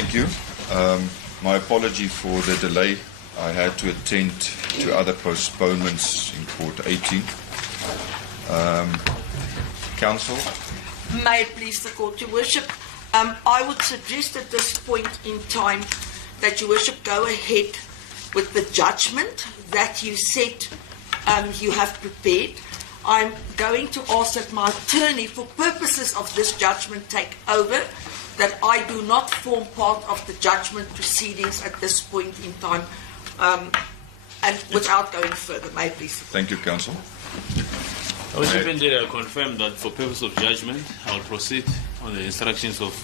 Thank you. My apology for the delay. I had to attend to other postponements in Court 18. Counsel? May it please the Court, Your Worship. I would suggest at this point in time that Your Worship go ahead with the judgment that you said you have prepared. I'm going to ask that my attorney, for purposes of this judgment, take over, that I do not form part of the judgment proceedings at this point in time, and without going further. May I please? Thank you, Counsel. Indeed, I confirm that for purpose of judgment, I will proceed on the instructions of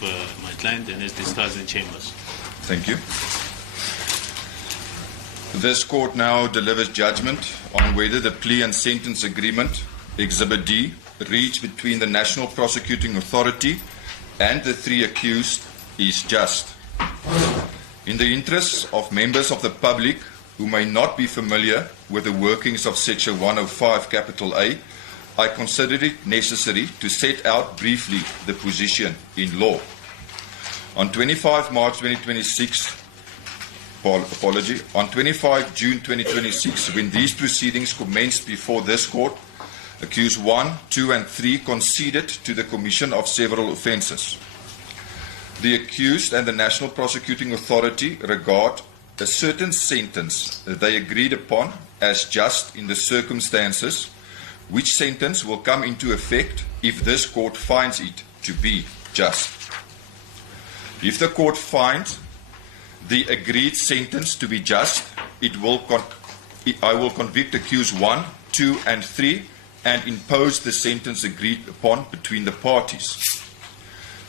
my client and as discussed in chambers. Thank you. This Court now delivers judgment on whether the plea and sentence agreement, Exhibit D, reached between the National Prosecuting Authority and the three accused is just. In the interests of members of the public who may not be familiar with the workings of Section 105 capital A, I consider it necessary to set out briefly the position in law. On 25 March 2026, on 25 June 2026, when these proceedings commenced before this Court, accused 1, 2, and 3 conceded to the commission of several offences. The accused and the National Prosecuting Authority regard a certain sentence that they agreed upon as just in the circumstances, which sentence will come into effect if this Court finds it to be just. If the Court finds the agreed sentence to be just, I will convict accused 1, 2, and 3 and impose the sentence agreed upon between the parties.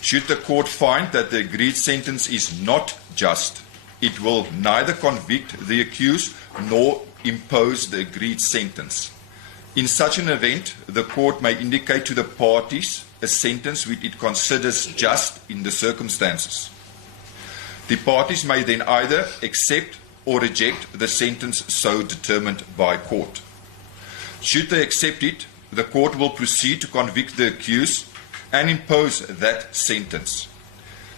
Should the Court find that the agreed sentence is not just, it will neither convict the accused nor impose the agreed sentence. In such an event, the Court may indicate to the parties a sentence which it considers just in the circumstances. The parties may then either accept or reject the sentence so determined by court. Should they accept it, the Court will proceed to convict the accused and impose that sentence.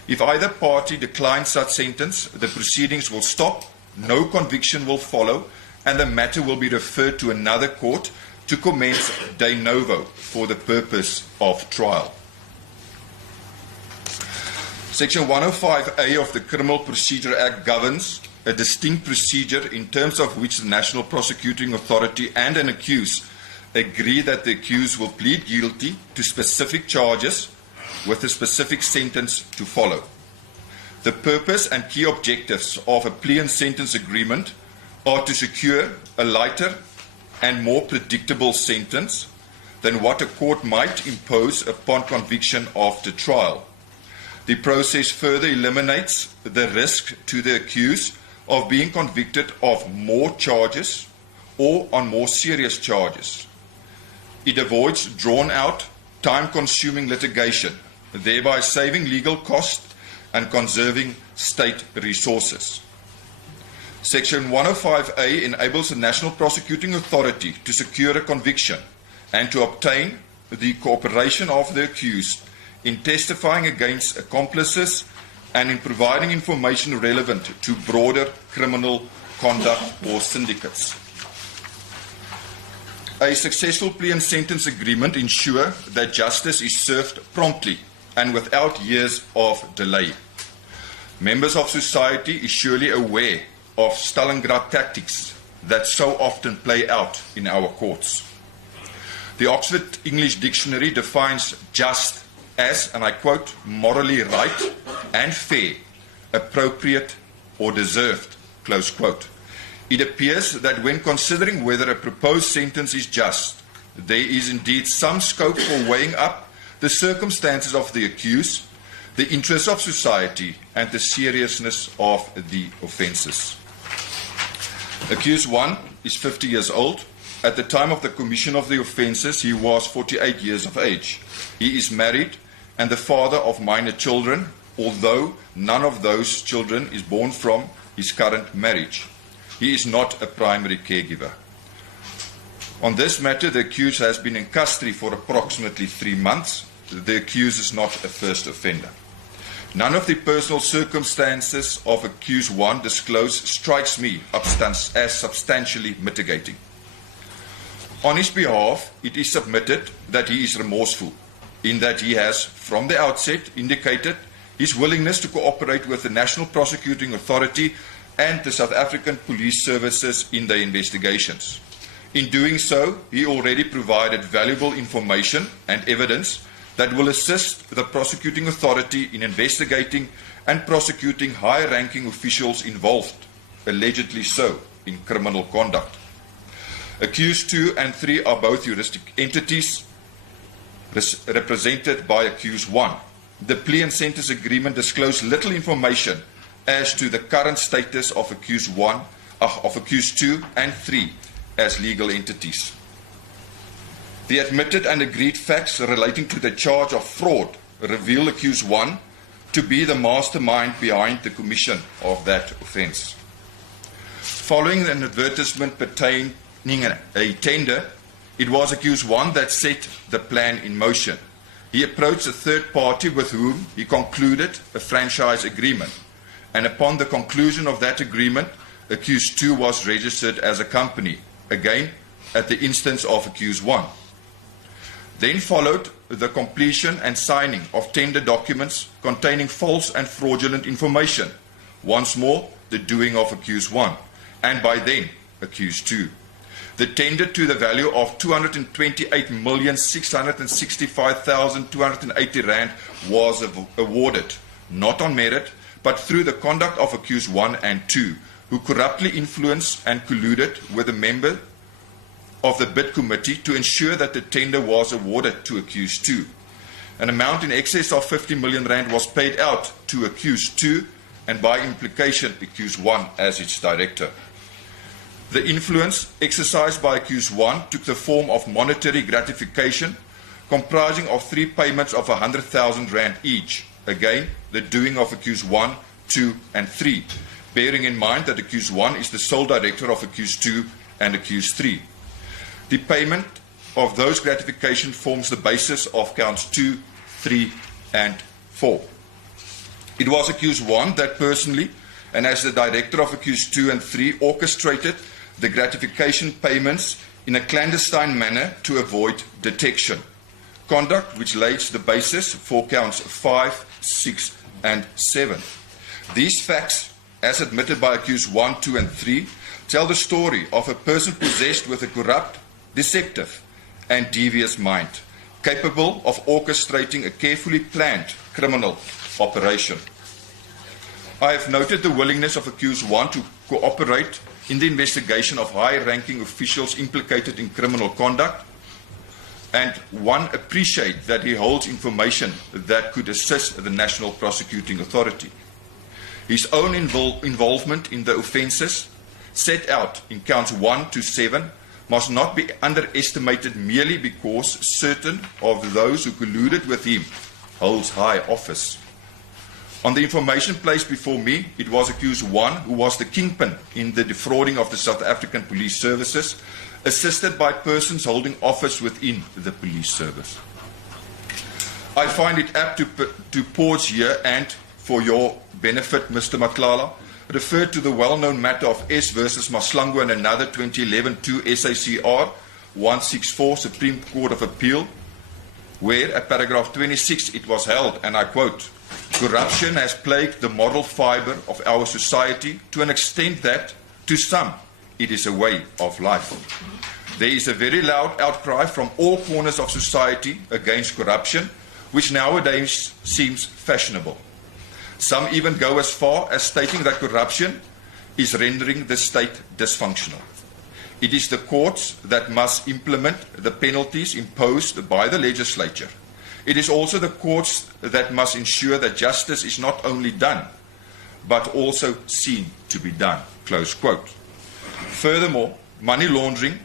If either party declines such sentence, the proceedings will stop, no conviction will follow, and the matter will be referred to another court to commence de novo for the purpose of trial. Section 105A of the Criminal Procedure Act governs a distinct procedure in terms of which the National Prosecuting Authority and an accused agree that the accused will plead guilty to specific charges with a specific sentence to follow. The purpose and key objectives of a plea and sentence agreement are to secure a lighter and more predictable sentence than what a court might impose upon conviction after trial. The process further eliminates the risk to the accused of being convicted of more charges or on more serious charges. It avoids drawn-out, time-consuming litigation, thereby saving legal costs and conserving state resources. Section 105A enables the National Prosecuting Authority to secure a conviction and to obtain the cooperation of the accused in testifying against accomplices and in providing information relevant to broader criminal conduct or syndicates. A successful plea and sentence agreement ensures that justice is served promptly and without years of delay. Members of society is surely aware of Stalingrad tactics that so often play out in our courts. The Oxford English Dictionary defines just as, and I quote, morally right and fair, appropriate or deserved, close quote. It appears that when considering whether a proposed sentence is just, there is indeed some scope for weighing up the circumstances of the accused, the interests of society, and the seriousness of the offences. Accused 1 is 50 years old. At the time of the commission of the offences, he was 48 years of age. He is married and the father of minor children, although none of those children is born from his current marriage. He is not a primary caregiver. On this matter, the accused has been in custody for approximately 3 months. The accused is not a first offender. None of the personal circumstances of accused 1 disclosed strikes me as substantially mitigating. On his behalf, it is submitted that he is remorseful, in that he has, from the outset, indicated his willingness to cooperate with the National Prosecuting Authority and the South African Police Services in their investigations. In doing so, he already provided valuable information and evidence that will assist the prosecuting authority in investigating and prosecuting high-ranking officials involved, allegedly so, in criminal conduct. Accused 2 and 3 are both juristic entities represented by accused 1. The plea and sentence agreement disclosed little information as to the current status of accused 2 and 3 as legal entities. The admitted and agreed facts relating to the charge of fraud reveal accused 1 to be the mastermind behind the commission of that offence. Following an advertisement pertaining a tender, it was accused 1 that set the plan in motion. He approached a third party with whom he concluded a franchise agreement, and upon the conclusion of that agreement, accused 2 was registered as a company, again at the instance of accused 1. Then followed the completion and signing of tender documents containing false and fraudulent information, once more the doing of accused 1, and by then accused 2. The tender to the value of 228,665,280 rand was awarded, not on merit, but through the conduct of accused 1 and 2, who corruptly influenced and colluded with a member of the bid committee to ensure that the tender was awarded to accused 2. An amount in excess of 50 million rand was paid out to accused 2 and by implication accused 1 as its director. The influence exercised by accused 1 took the form of monetary gratification comprising of 3 payments of 100,000 rand each. Again, the doing of accused 1, 2 and 3, bearing in mind that accused 1 is the sole director of accused 2 and accused 3. The payment of those gratifications forms the basis of counts 2, 3 and 4. It was accused 1 that personally and as the director of accused 2 and 3 orchestrated the gratification payments in a clandestine manner to avoid detection, conduct which lays the basis for counts 5, 6 and 7. These facts, as admitted by accused 1, 2 and 3, tell the story of a person possessed with a corrupt, deceptive and devious mind, capable of orchestrating a carefully planned criminal operation. I have noted the willingness of accused 1 to cooperate in the investigation of high-ranking officials implicated in criminal conduct, and 1 appreciates that he holds information that could assist the National Prosecuting Authority. His own involvement in the offences set out in counts 1 to 7 must not be underestimated merely because certain of those who colluded with him holds high office. On the information placed before me, it was accused 1 who was the kingpin in the defrauding of the South African Police Services, assisted by persons holding office within the police service. I find it apt to pause here and, for your benefit, Mr. Matlala, refer to the well-known matter of S versus Maslango and another 2011 2 SACR 164 Supreme Court of Appeal, where at paragraph 26 it was held, and I quote, "Corruption has plagued the moral fiber of our society to an extent that, to some, it is a way of life. There is a very loud outcry from all corners of society against corruption, which nowadays seems fashionable. Some even go as far as stating that corruption is rendering the state dysfunctional. It is the courts that must implement the penalties imposed by the legislature. It is also the courts that must ensure that justice is not only done, but also seen to be done." Close quote. Furthermore, money laundering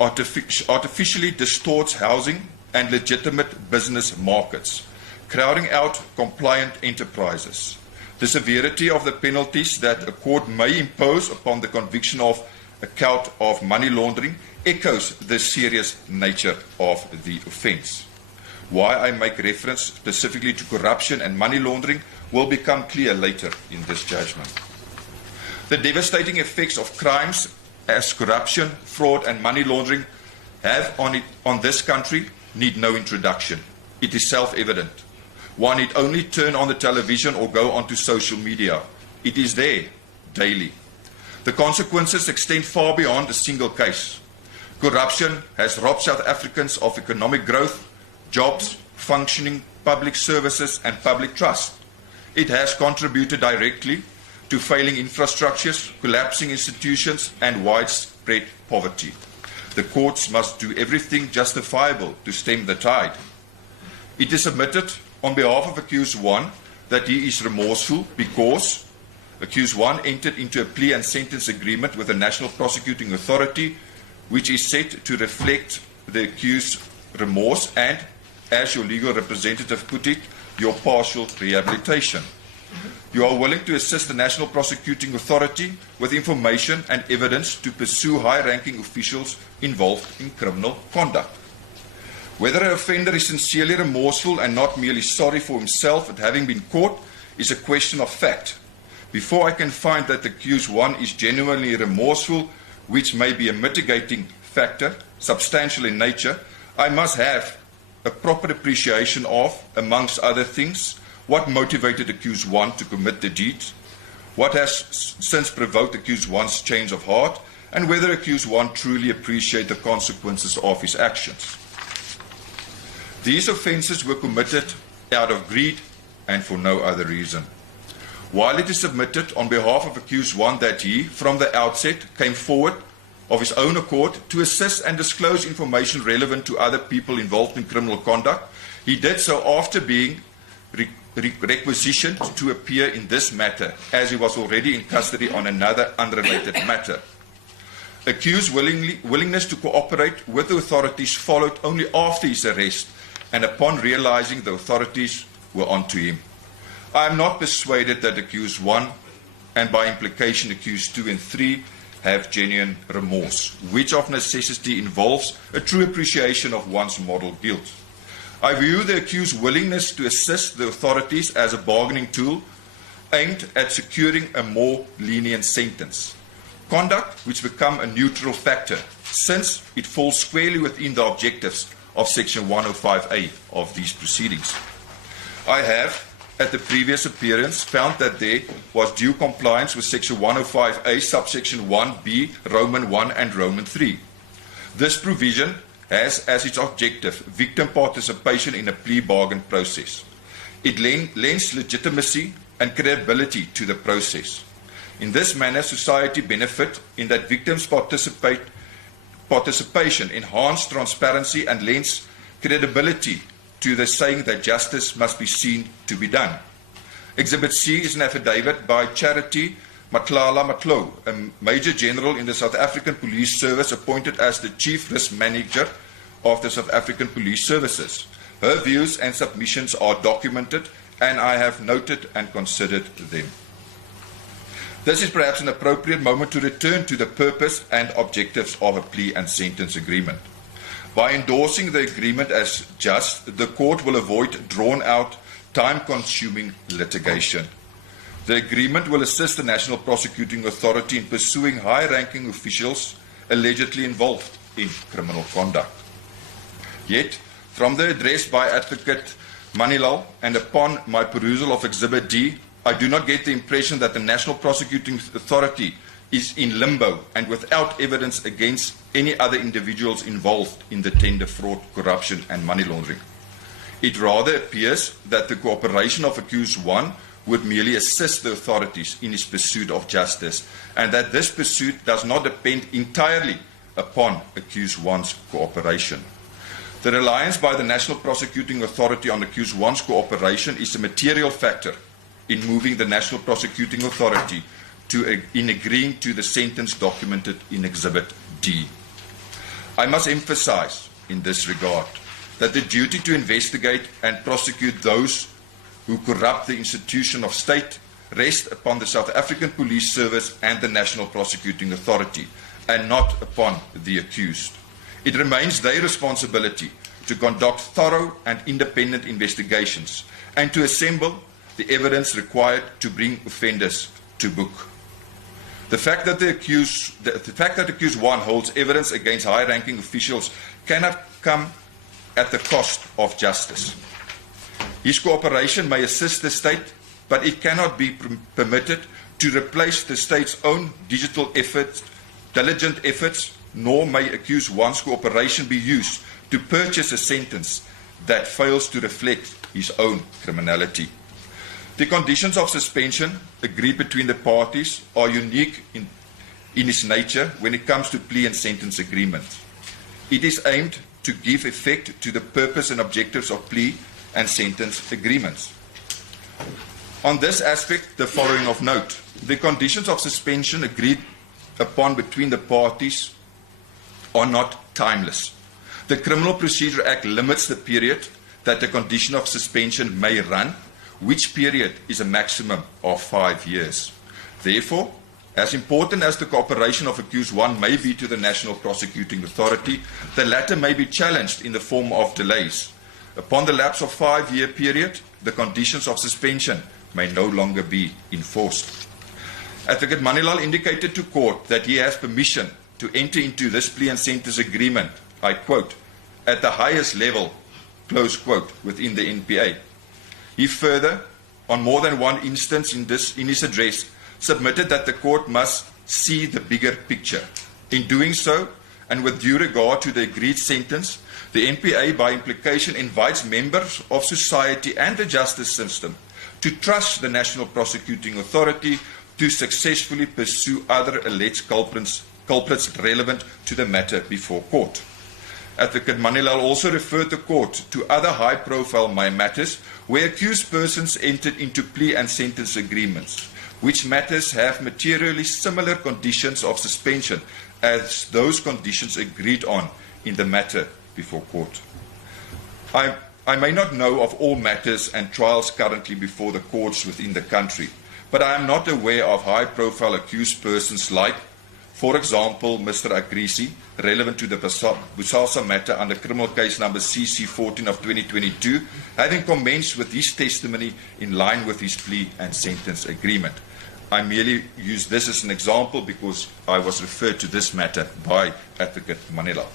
artificially distorts housing and legitimate business markets, crowding out compliant enterprises. The severity of the penalties that a court may impose upon the conviction of a count of money laundering echoes the serious nature of the offence. Why I make reference specifically to corruption and money laundering will become clear later in this judgment. The devastating effects of crimes as corruption, fraud and money laundering have on this country need no introduction. It is self-evident. One need only turn on the television or go onto social media. It is there daily. The consequences extend far beyond a single case. Corruption has robbed South Africans of economic growth, jobs, functioning public services and public trust. It has contributed directly to failing infrastructures, collapsing institutions and widespread poverty. The courts must do everything justifiable to stem the tide. It is submitted on behalf of Accused 1 that he is remorseful because Accused 1 entered into a plea and sentence agreement with the National Prosecuting Authority, which is set to reflect the accused's remorse and, as your legal representative put it, your partial rehabilitation. You are willing to assist the National Prosecuting Authority with information and evidence to pursue high-ranking officials involved in criminal conduct. Whether an offender is sincerely remorseful and not merely sorry for himself at having been caught is a question of fact. Before I can find that the Accused 1 is genuinely remorseful, which may be a mitigating factor, substantial in nature, I must have a proper appreciation of, amongst other things, what motivated Accused 1 to commit the deeds, what has since provoked Accused 1's change of heart, and whether Accused 1 truly appreciates the consequences of his actions. These offences were committed out of greed and for no other reason. While it is submitted on behalf of Accused 1 that he, from the outset, came forward of his own accord to assist and disclose information relevant to other people involved in criminal conduct, he did so after being requisitioned to appear in this matter, as he was already in custody on another unrelated matter. Accused willingness to cooperate with the authorities followed only after his arrest and upon realizing the authorities were onto him. I am not persuaded that Accused 1 and by implication Accused 2 and 3 have genuine remorse, which of necessity involves a true appreciation of one's moral guilt. I view the accused's willingness to assist the authorities as a bargaining tool aimed at securing a more lenient sentence. Conduct which become a neutral factor since it falls squarely within the objectives of Section 105A of these proceedings. I have, at the previous appearance, found that there was due compliance with Section 105A, subsection 1B, Roman 1 and Roman 3. This provision has as its objective victim participation in a plea bargain process. It lends legitimacy and credibility to the process. In this manner, society benefit in that victims' participation enhance transparency and lends credibility to the saying that justice must be seen to be done. Exhibit C is an affidavit by Charity Matlala Matlo, a Major General in the South African Police Service appointed as the Chief Risk Manager of the South African Police Services. Her views and submissions are documented and I have noted and considered them. This is perhaps an appropriate moment to return to the purpose and objectives of a plea and sentence agreement. By endorsing the agreement as just, the court will avoid drawn-out, time-consuming litigation. The agreement will assist the National Prosecuting Authority in pursuing high-ranking officials allegedly involved in criminal conduct. Yet, from the address by Advocate Manilal and upon my perusal of Exhibit D, I do not get the impression that the National Prosecuting Authority is in limbo and without evidence against any other individuals involved in the tender fraud, corruption and money laundering. It rather appears that the cooperation of Accused 1 would merely assist the authorities in its pursuit of justice and that this pursuit does not depend entirely upon Accused 1's cooperation. The reliance by the National Prosecuting Authority on Accused 1's cooperation is a material factor in moving the National Prosecuting Authority in agreeing to the sentence documented in Exhibit D. I must emphasize in this regard that the duty to investigate and prosecute those who corrupt the institution of state rests upon the South African Police Service and the National Prosecuting Authority and not upon the accused. It remains their responsibility to conduct thorough and independent investigations and to assemble the evidence required to bring offenders to book. The fact that accused 1 holds evidence against high-ranking officials cannot come at the cost of justice. His cooperation may assist the state, but it cannot be permitted to replace the state's own diligent efforts, nor may accused 1's cooperation be used to purchase a sentence that fails to reflect his own criminality. The conditions of suspension agreed between the parties are unique in its nature when it comes to plea and sentence agreements. It is aimed to give effect to the purpose and objectives of plea and sentence agreements. On this aspect, the following of note. The conditions of suspension agreed upon between the parties are not timeless. The Criminal Procedure Act limits the period that the condition of suspension may run, which period is a maximum of 5 years. Therefore, as important as the cooperation of accused 1 may be to the National Prosecuting Authority, the latter may be challenged in the form of delays. Upon the lapse of 5-year period, the conditions of suspension may no longer be enforced. Advocate Manilal indicated to court that he has permission to enter into this plea and sentence agreement, I quote, at the highest level, close quote, within the NPA. He further, on more than one instance in his address, submitted that the court must see the bigger picture. In doing so, and with due regard to the agreed sentence, the NPA by implication invites members of society and the justice system to trust the National Prosecuting Authority to successfully pursue other alleged culprits relevant to the matter before court. Advocate Manilal also referred the court to other high-profile matters where accused persons entered into plea and sentence agreements, which matters have materially similar conditions of suspension as those conditions agreed on in the matter before court. I may not know of all matters and trials currently before the courts within the country, but I am not aware of high-profile accused persons like, for example, Mr. Agrisi, relevant to the Bosasa matter under criminal case number CC14 of 2022, having commenced with his testimony in line with his plea and sentence agreement. I merely use this as an example because I was referred to this matter by Advocate Manilal.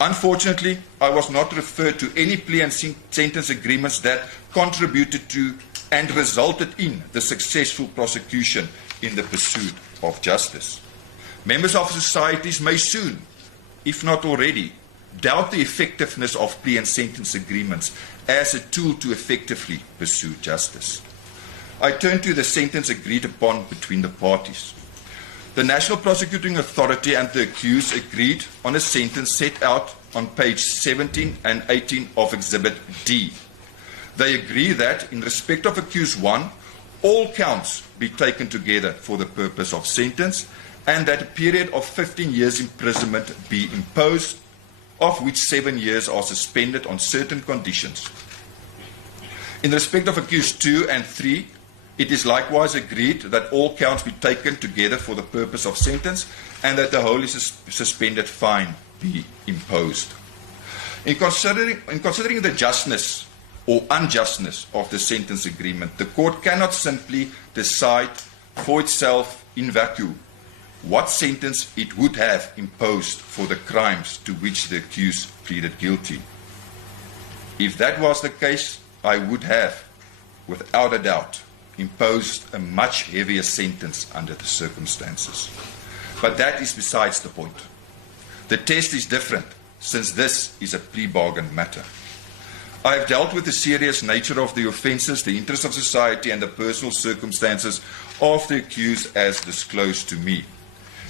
Unfortunately, I was not referred to any plea and sentence agreements that contributed to and resulted in the successful prosecution in the pursuit of justice. Members of societies may soon, if not already, doubt the effectiveness of plea and sentence agreements as a tool to effectively pursue justice. I turn to the sentence agreed upon between the parties. The National Prosecuting Authority and the accused agreed on a sentence set out on page 17 and 18 of Exhibit D. They agree that, in respect of accused 1, all counts be taken together for the purpose of sentence, and that a period of 15 years imprisonment be imposed, of which 7 years are suspended on certain conditions. In respect of accused 2 and 3, it is likewise agreed that all counts be taken together for the purpose of sentence, and that the wholly suspended fine be imposed. In considering the justness or unjustness of the sentence agreement, the court cannot simply decide for itself in vacuum what sentence it would have imposed for the crimes to which the accused pleaded guilty. If that was the case, I would have, without a doubt, imposed a much heavier sentence under the circumstances. But that is besides the point. The test is different, since this is a plea bargain matter. I have dealt with the serious nature of the offences, the interests of society, and the personal circumstances of the accused as disclosed to me.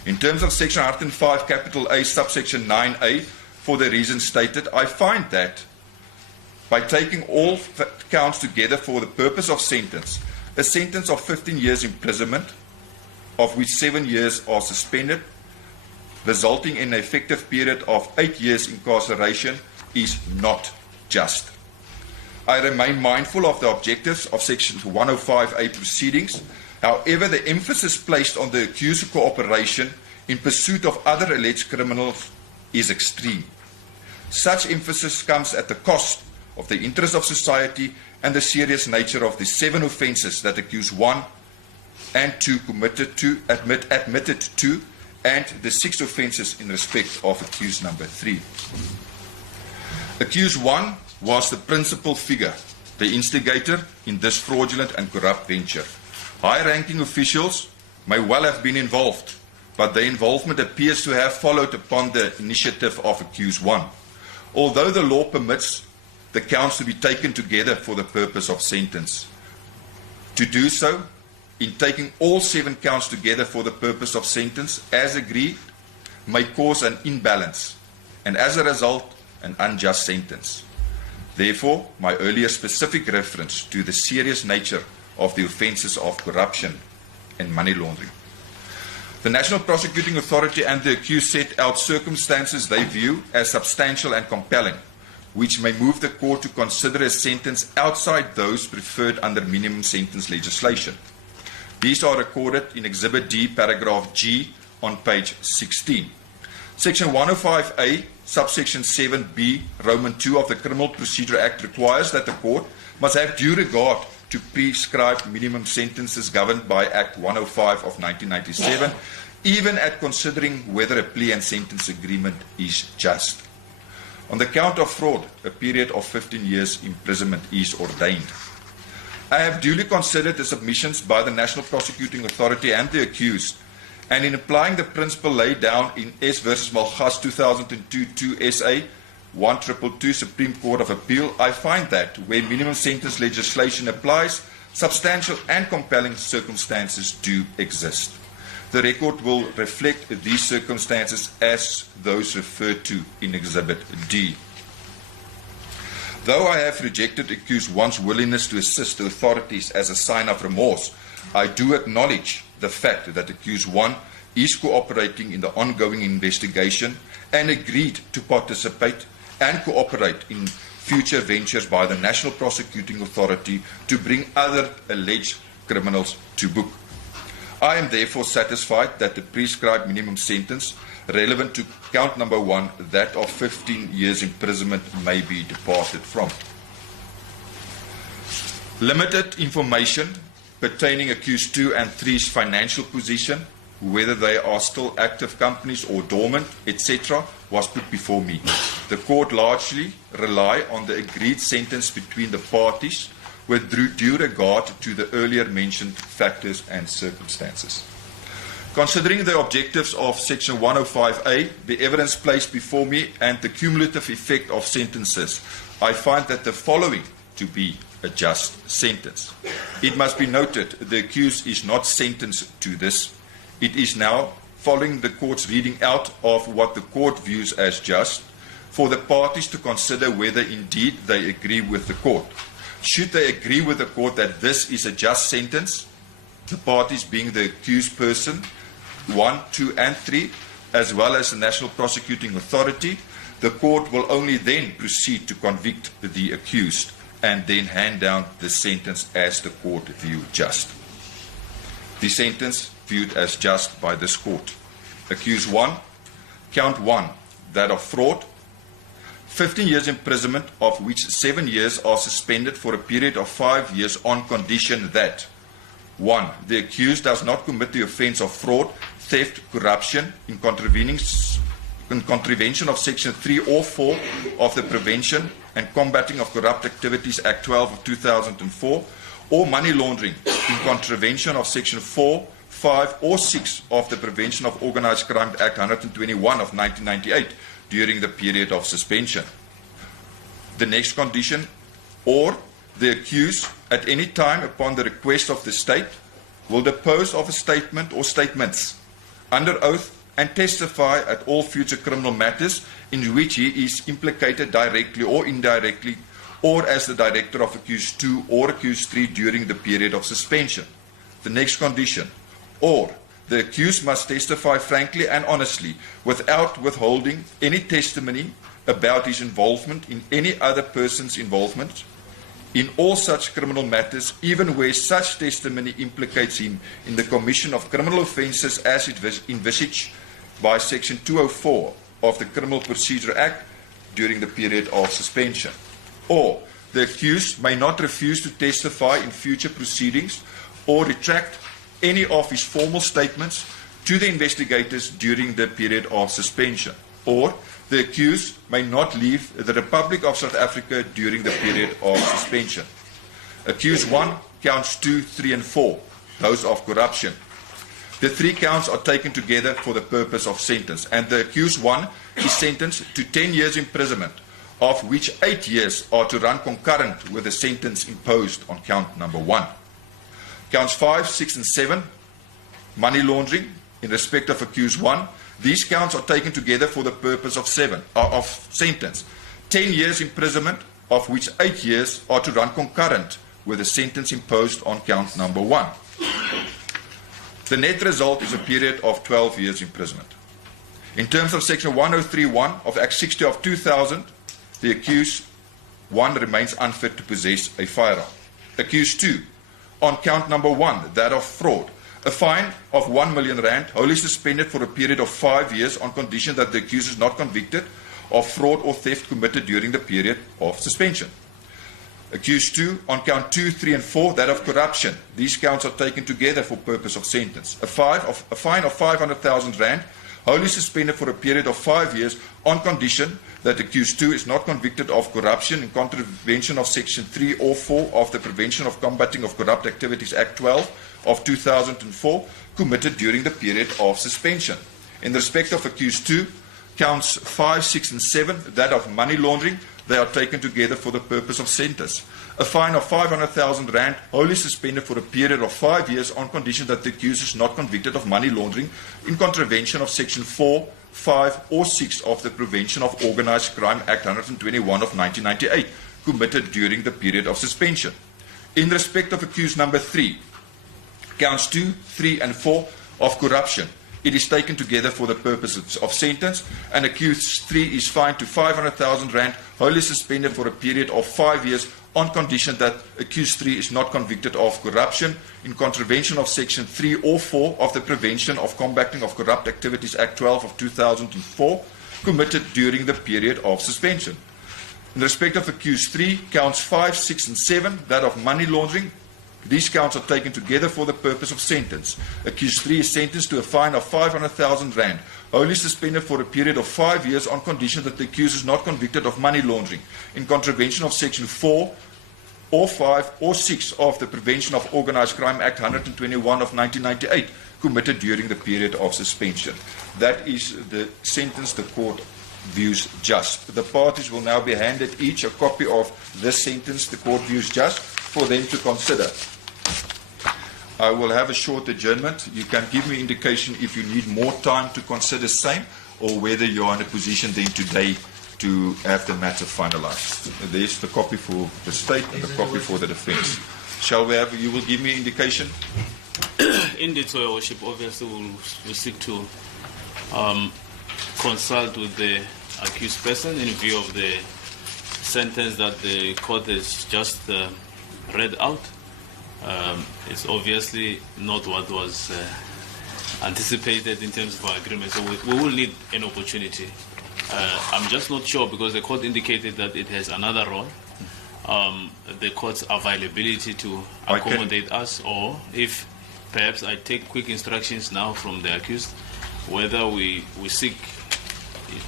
In terms of Section 105, capital A, subsection 9A, for the reasons stated, I find that by taking all counts together for the purpose of sentence, a sentence of 15 years imprisonment, of which 7 years are suspended, resulting in an effective period of 8 years incarceration, is not just. I remain mindful of the objectives of Section 105A proceedings. However, the emphasis placed on the accused's cooperation in pursuit of other alleged criminals is extreme. Such emphasis comes at the cost of the interest of society and the serious nature of the 7 offences that accused 1 and 2 admitted to, and the 6 offences in respect of accused number 3. Accused 1 was the principal figure, the instigator in this fraudulent and corrupt venture. High-ranking officials may well have been involved, but their involvement appears to have followed upon the initiative of accused 1. Although the law permits the counts to be taken together for the purpose of sentence, to do so, in taking all 7 counts together for the purpose of sentence, as agreed, may cause an imbalance, and as a result, an unjust sentence. Therefore, my earlier specific reference to the serious nature of the offences of corruption and money laundering. The National Prosecuting Authority and the accused set out circumstances they view as substantial and compelling, which may move the court to consider a sentence outside those preferred under minimum sentence legislation. These are recorded in Exhibit D, paragraph G, on page 16. Section 105A, subsection 7B, Roman 2 of the Criminal Procedure Act requires that the court must have due regard to prescribed minimum sentences governed by Act 105 of 1997, even at considering whether a plea and sentence agreement is just. On the count of fraud, a period of 15 years imprisonment is ordained. I have duly considered the submissions by the National Prosecuting Authority and the accused, and in applying the principle laid down in S v. Malgas 2002-2 SA 1222 Supreme Court of Appeal, I find that where minimum sentence legislation applies, substantial and compelling circumstances do exist. The record will reflect these circumstances as those referred to in Exhibit D. Though I have rejected accused 1's willingness to assist the authorities as a sign of remorse, I do acknowledge the fact that accused 1 is cooperating in the ongoing investigation and agreed to participate and cooperate in future ventures by the National Prosecuting Authority to bring other alleged criminals to book. I am therefore satisfied that the prescribed minimum sentence relevant to count number 1, that of 15 years imprisonment, may be departed from. Limited information pertaining accused 2 and 3's financial position, whether they are still active companies or dormant, etc., was put before me. The court largely relied on the agreed sentence between the parties with due regard to the earlier mentioned factors and circumstances. Considering the objectives of Section 105A, the evidence placed before me, and the cumulative effect of sentences, I find that the following to be a just sentence. It must be noted the accused is not sentenced to this. It is now, following the court's reading out of what the court views as just, for the parties to consider whether indeed they agree with the court. Should they agree with the court that this is a just sentence, the parties being the accused person, 1, 2, and 3, as well as the National Prosecuting Authority, the court will only then proceed to convict the accused and then hand down the sentence as the court viewed just. The sentence viewed as just by this court. Accused 1, count 1, that of fraud, 15 years imprisonment, of which 7 years are suspended for a period of 5 years on condition that 1. The accused does not commit the offence of fraud, theft, corruption in contravention of Section 3 or 4 of the Prevention and Combating of Corrupt Activities Act 12 of 2004, or money laundering in contravention of Section 4, 5, or 6 of the Prevention of Organised Crime Act 121 of 1998 during the period of suspension. The next condition, or the accused at any time upon the request of the state will depose of a statement or statements under oath and testify at all future criminal matters in which he is implicated directly or indirectly, or as the director of accused 2 or accused 3 during the period of suspension. The next condition, or the accused must testify frankly and honestly without withholding any testimony about his involvement in any other person's involvement in all such criminal matters, even where such testimony implicates him in the commission of criminal offences as envisaged by Section 204 of the Criminal Procedure Act during the period of suspension. Or the accused may not refuse to testify in future proceedings or retract any of his formal statements to the investigators during the period of suspension. Or the accused may not leave the Republic of South Africa during the period of suspension. Accused 1, counts 2, 3, and 4, those of corruption. The 3 counts are taken together for the purpose of sentence, and the accused 1 is sentenced to 10 years imprisonment, of which 8 years are to run concurrent with the sentence imposed on count number 1. Counts 5, 6, and 7, money laundering, in respect of accused 1, these counts are taken together for the purpose of sentence. 10 years imprisonment, of which 8 years are to run concurrent with the sentence imposed on count number 1. The net result is a period of 12 years imprisonment. In terms of section 1031 of Act 60 of 2000, the accused 1 remains unfit to possess a firearm. Accused 2, on count number 1, that of fraud, a fine of 1 million rand, wholly suspended for a period of 5 years on condition that the accused is not convicted of fraud or theft committed during the period of suspension. Accused 2, on count 2, 3, and 4, that of corruption. These counts are taken together for purpose of sentence. A fine of 500,000 rand, wholly suspended for a period of 5 years on condition that accused 2 is not convicted of corruption in contravention of section 3 or 4 of the Prevention of Combating of Corrupt Activities Act 12 of 2004, committed during the period of suspension. In respect of accused 2, counts 5, 6, and 7, that of money laundering, they are taken together for the purpose of sentence. A fine of 500,000 rand, wholly suspended for a period of 5 years on condition that the accused is not convicted of money laundering in contravention of section 4, 5, or 6 of the Prevention of Organised Crime Act 121 of 1998, committed during the period of suspension. In respect of accused number 3, counts 2, 3, and 4 of corruption, it is taken together for the purposes of sentence, and accused 3 is fined to 500,000 rand, wholly suspended for a period of 5 years on condition that accused 3 is not convicted of corruption in contravention of section 3 or 4 of the Prevention of Combating of Corrupt Activities Act 12 of 2004, committed during the period of suspension. In respect of accused 3, counts 5, 6, and 7, that of money laundering, these counts are taken together for the purpose of sentence. Accused 3 is sentenced to a fine of 500,000 rand, wholly suspended for a period of 5 years on condition that the accused is not convicted of money laundering in contravention of section 4 or 5 or 6 of the Prevention of Organised Crime Act 121 of 1998, committed during the period of suspension. That is the sentence the court views just. The parties will now be handed each a copy of this sentence the court views just for them to consider. I will have a short adjournment. You can give me indication if you need more time to consider same, or whether you are in a position then today to have the matter finalized. There's the copy for the state and the copy for the defense. Shall we have, you will give me indication? Indeed, so Your Worship, obviously we'll seek to consult with the accused person in view of the sentence that the court has just read out. It's obviously not what was anticipated in terms of our agreement, so we will need an opportunity. I'm just not sure because the court indicated that it has another role, the court's availability to accommodate us, or if perhaps I take quick instructions now from the accused, whether we seek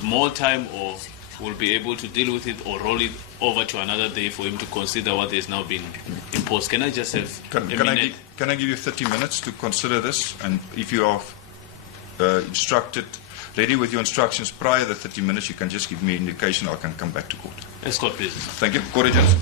more time or will be able to deal with it or roll it over to another day for him to consider what has now been imposed. Can I just have a minute? Can I give you 30 minutes to consider this? And if you are ready with your instructions prior to the 30 minutes, you can just give me indication, I can come back to court. Escort, please. Thank you. Court adjourned.